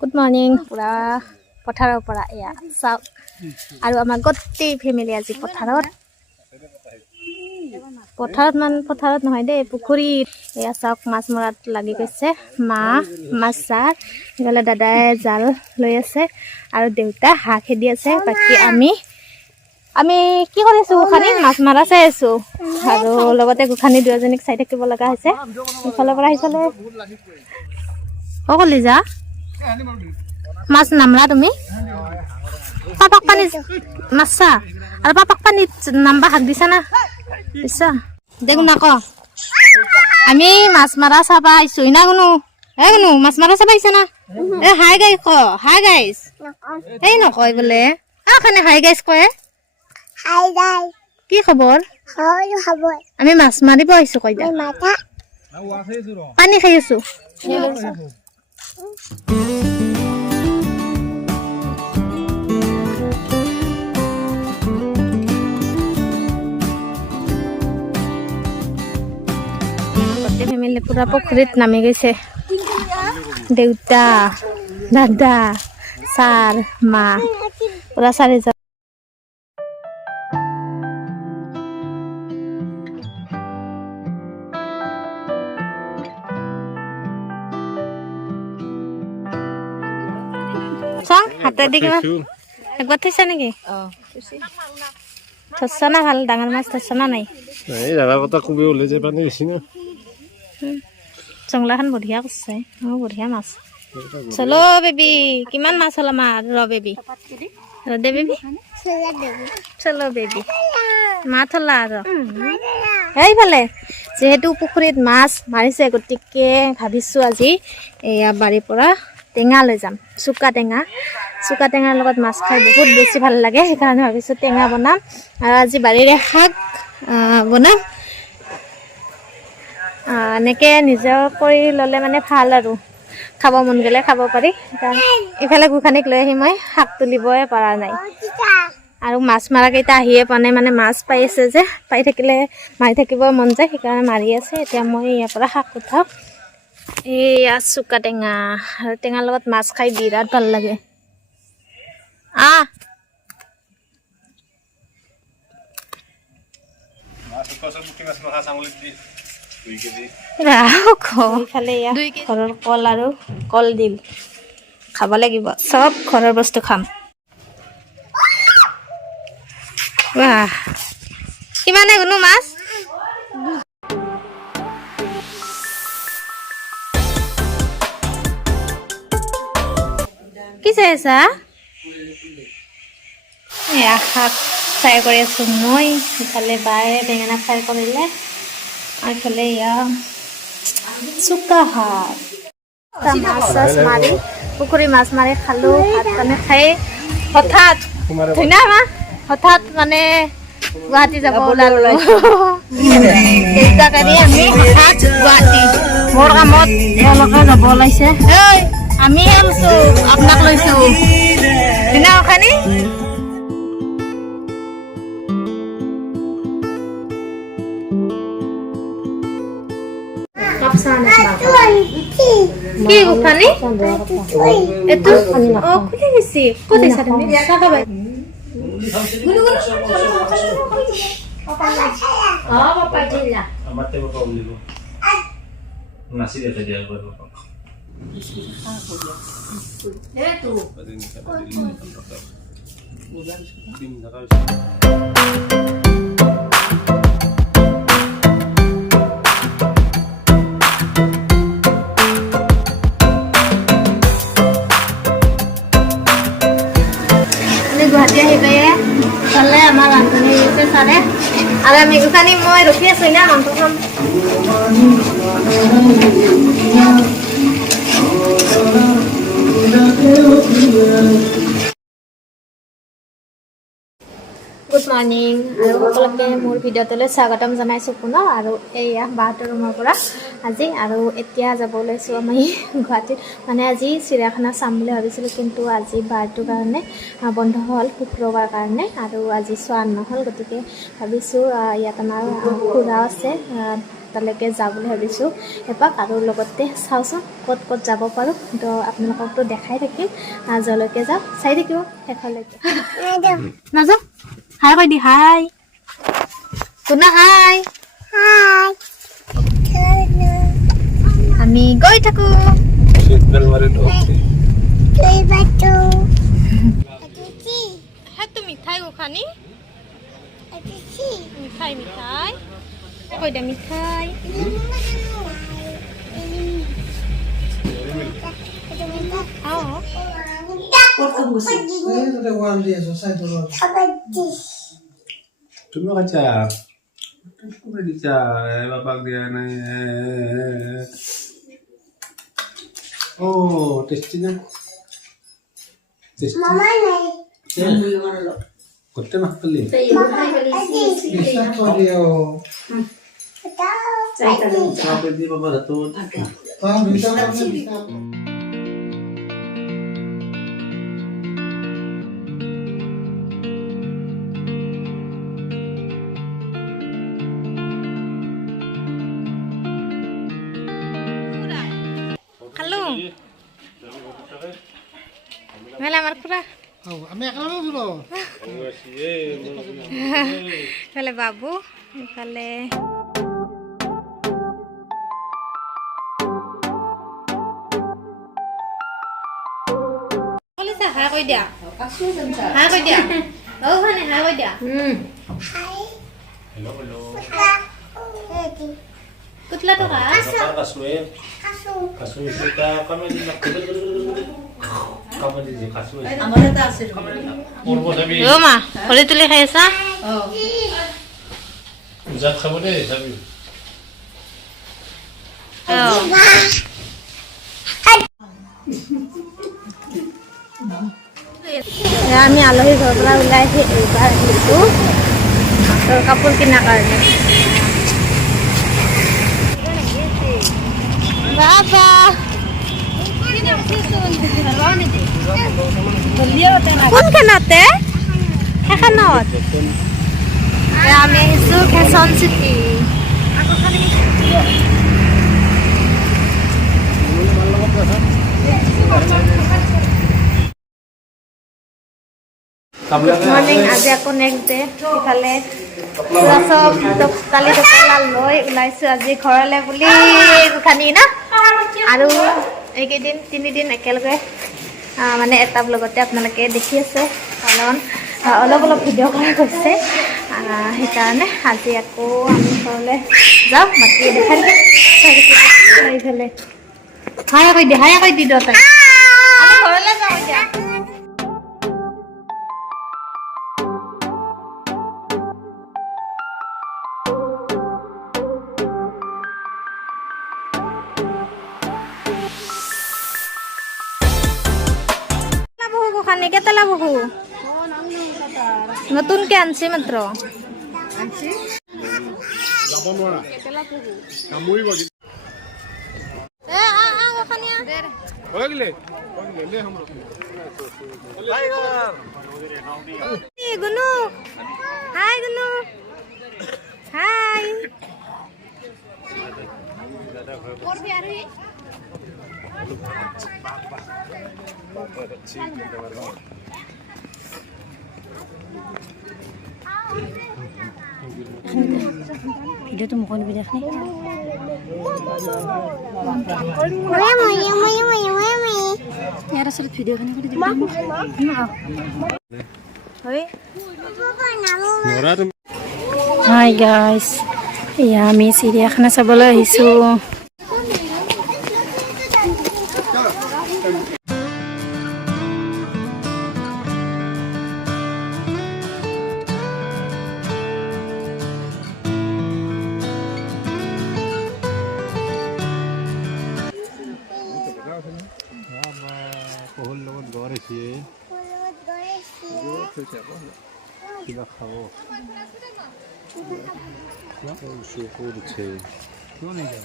Good morning পুৰা পথাৰৰ পৰা এয়া চাওক আৰু আমাৰ গোটেই ফেমিলি আজি পথাৰত নহয় দেই পুখুৰীত এয়া চাওক মাছ মৰাত লাগি গৈছে মা মাছ চাৰ ইফালে দাদাই জাল লৈ আছে আৰু দেউতা হাঁহ খেদি আছে বাকী আমি কি কৰি আছো গোসানী মাছ মাৰা চাই আছো আৰু লগতে গোসানী দুজনীক চাই থাকিব লগা হৈছে ইফালৰ পৰা সিফালে অকলি যা মাছ নামলা তুমি পাপাক পানী মাছা আৰু পাপাক পানী নাম্বা হাক দিছা না দিছা দেখোন না ক আমি মাছ মাৰা চাবা আহিছো না কোনো কোনো মাছ মাৰা চাবা আহিছা না হাই গাই ক হাই গাইছ এই নকয় বোলে খানে হাই গাইছ কয় হাই গাই কি খবৰ আমি মাছ মাৰিব আহিছো কৈ দিয়া পানী খাই আছো ফেমিলি পুৰা পুখুৰীত নামি গৈছে দেউতা দাদা ছাৰ মা পুৰা চাৰিজন চাং হাতে দি কিমান একবাৰ থৈছা নেকি থৈছা না ভাল ডাঙৰ মাছ থৈছা না নাই জংলাখন বঢ়িয়া কৰিছে বঢ়িয়া মাছ চলো বেবি কিমান মাছ হ'ল আমাৰ ৰ বেবি ৰ দে বেবি চলো বেবি মা থলা আৰু এইফালে যিহেতু পুখুৰীত মাছ মাৰিছে গতিকে ভাবিছোঁ আজি এয়া বাৰীৰ পৰা টেঙা লৈ যাম চুকা টেঙাৰ লগত মাছ খাই বহুত বেছি ভাল লাগে সেইকাৰণে ভাবিছোঁ টেঙা বনাম আৰু আজি বাৰীৰে শাক বনাম এনেকৈ নিজৰ কৰি ল'লে মানে ভাল আৰু খাব মন গ'লে খাব পাৰি ইফালে গোসানীক লৈ আহি মই শাক তুলিবই পৰা নাই আৰু মাছ মৰাকেইটা আহিয়ে পোৱা নাই মানে মাছ পাই আছে যে পাই থাকিলে মাৰি থাকিব মন যায় সেইকাৰণে মাৰি আছে এতিয়া মই ইয়াৰ পৰা শাক উঠাওঁ এইয়া চুকা টেঙা আৰু টেঙাৰ লগত মাছ খাই বিৰাট ভাল লাগে ঘৰৰ কল আৰু কলডিল খাব লাগিব চব ঘৰৰ বস্তু খাম কিমানে কোনো মাছ কি চাই আছা এয়া শাক ফ্ৰাই কৰি আছো মই ইফালে বায়ে বেঙেনা ফ্ৰাই কৰিলে আৰু ইফালে এয়া চুকা শাক মাছ মাৰি পুখুৰী মাছ মাৰি খালোঁ ভাত মানে খাই হঠাৎ মানে গুৱাহাটী যাব ওলালোঁ দেউতাক আমি হঠাৎ গুৱাহাটী মোৰ কামত তেওঁলোকে যাব ওলাইছে আমি আনিছোঁ আপোনাক লৈছোঁ দিনা অখানি কি গোসানী এইটো খুলি গৈছি ক'ত আছা তুমি গুৱাহাটী আহি পায়ে চালে আমাৰ ৰান্ধনি গৈছে চাৰে আৰু আমি গোসানী মই ৰখি আছো না মাংস খাম গুড মৰ্ণিং আৰু সকলোকে মোৰ ভিডিঅ'টোলৈ স্বাগতম জনাইছোঁ পুনৰ আৰু এয়া বাহঁতৰ ৰুমৰ পৰা আজি আৰু এতিয়া যাব ওলাইছোঁ আমি গুৱাহাটীত মানে আজি চিৰিয়াখানা চাম বুলি ভাবিছিলোঁ কিন্তু আজি বাৰটোৰ কাৰণে বন্ধ হ'ল শুক্ৰবাৰ কাৰণে আৰু আজি চোৱা নহ'ল গতিকে ভাবিছোঁ ইয়াত আমাৰ খুৰাও আছে তালৈকে যাওঁ বুলি ভাবিছোঁ এপাক আৰু লগতে চাওঁচোন ক'ত ক'ত যাব পাৰোঁ তো আপোনালোককতো দেখাই থাকিম যলৈকে যাওঁ চাই থাকিব শেষলৈকে নাযাওঁ হাই কৈ দি হাই কোনা হাই আমি গৈ থাকোঁ সেইটো মিঠাই উখানি মিঠাই মিঠাই কৈ দে মিঠাই তুমি কাচা তুমি দিছা বাবাক দিয়া নাই ও টেস্টি না টেস্টি মামা নাই করতে না পারলি ডিস্টার্ব করিও চাপে দি বাবা তো তাও ভিতর খালো মেলা আমার খুড়া আমি একলা ছিল এফালে বাবু এফালে হাই কৈ দিয়া হাই কৈ দিয়া অ ভানে হাই কৈ দিয়া কুতলা তো কা kasue kasue kita kamedi nak kamedi kasue আমারে তো আছে পূর্ব যাবি ও মা হলি তুলি খাই আছা যা খাবো দে যাবি আমি আলহী ঘৰৰ পৰা ওলাই আহি এইবাৰ আহিছোঁ কাপোৰ কিনাৰ কাৰণে বাবা কোনখনতে সেইখনত আমি আহিছোঁ ফেশ্বন চিটি গুড মৰ্ণিং আজি আকৌ নেক্সট ডে ইফালে পুৰা চব কালি টকা লৈ ওলাইছোঁ আজি ঘৰলৈ বুলি গোঠানি না আৰু এইকেইদিন 3 দিন একেলগে মানে এটা লগতে আপোনালোকে দেখি আছে কাৰণ অলপ অলপ ভিডিঅ' কৰা গৈছে সেইকাৰণে আজি আকৌ আমি ঘৰলৈ যাওঁ বাকী দেখাই এইফালে হাই কৈ দি দিওঁ তাই আমি ঘৰলৈ যাওঁ এতিয়া কেতলা বহু নতুনকে আনছি মাত্ৰ গুনু হাই গুনু হাই ভিডিঅ'টো মোক নিবি দেখনি ইয়াৰ ওচৰত ভিডিঅ'খিনি কৰি দিবি হাই গাইজ এয়া আমি চিৰিয়াখানা চাবলৈ আহিছোঁ পহুৰ লগত গড় আহিছে কিবা খাব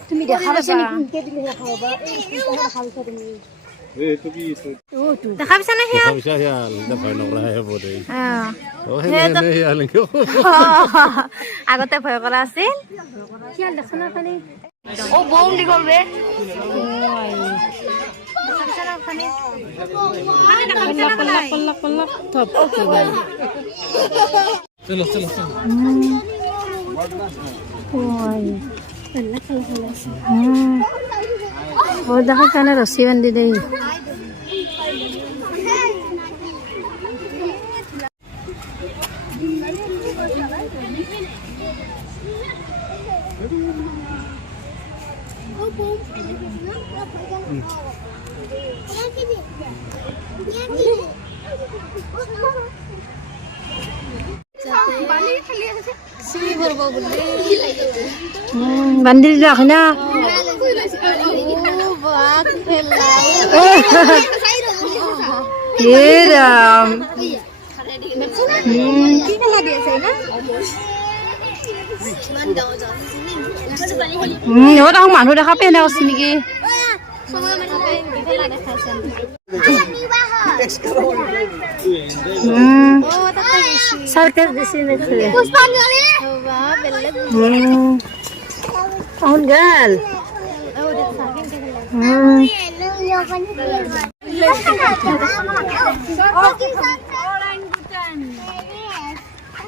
তুমি দেখা পাইছা নেকি দিলে খাব এই খাব তুমি দেখা পাইছা নে শিয়াল আগতে ভয় কৰা আছিল শিয়াল দেখা না খালি ও বম দি গল বে চলো চলো চলো ও দেখা কেন রসি বান্ধি দেই বান্ধি দিলো এখন না রাম মানুহ দেখা পেনে আছে নেকি সার্কাস বেশি দেখছে Oh, girl.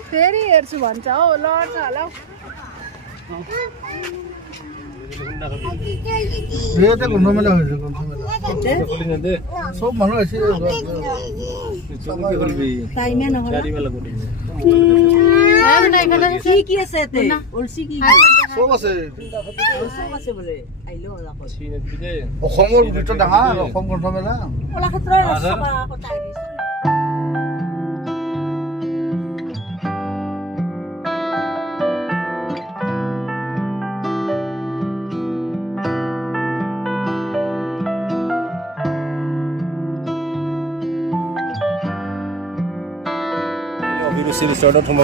फेरि हेर्छु भन्छ हौ लड्छ होला यो त घुम्न मेला हुन्छ घुम्न मेला सब মানুহ আছে टाइमে নহ'লে কি আছে তে ওলসি কি সব আছে সব আছে বোলে আইলো ওলা অসমৰ ভিতৰত ডাঙৰ অসম ঘুম্ন মেলা ওলা ক্ষেত্ৰৰ সভা কথা আহিছে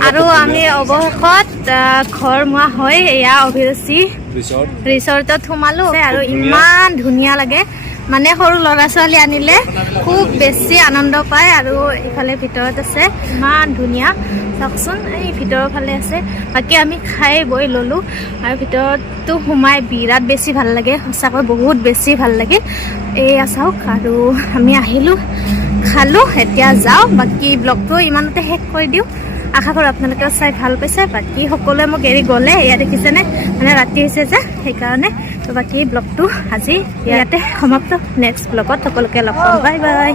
আৰু আমি অৱশেষত ঘৰ মোৱা হৈ এয়া অভিৰুচি ৰিচৰ্টত সোমালো আৰু ইমান ধুনীয়া লাগে মানে সৰু ল'ৰা ছোৱালী আনিলে খুব বেছি আনন্দ পায় আৰু ইফালে ভিতৰত আছে ইমান ধুনীয়া চাওকচোন এই ভিতৰৰ ফালে আছে বাকী আমি খাই বৈ ল'লো আৰু ভিতৰতো সোমাই বিৰাট বেছি ভাল লাগে সঁচাকৈ বহুত বেছি ভাল লাগে এয়া চাওক আৰু আমি আহিলোঁ খালোঁ এতিয়া যাওঁ বাকী ব্লগটো ইমানতে শেষ কৰি দিওঁ আশা কৰোঁ আপোনালোকে চাই ভাল পাইছে বাকী সকলোৱে মোক এৰি গ'লে এয়া দেখিছেনে মানে ৰাতি হৈছে যে সেইকাৰণে তো বাকী ব্লগটো আজি ইয়াতে সমাপ্ত নেক্সট ব্লগত সকলোকে লগ পাম বাই বাই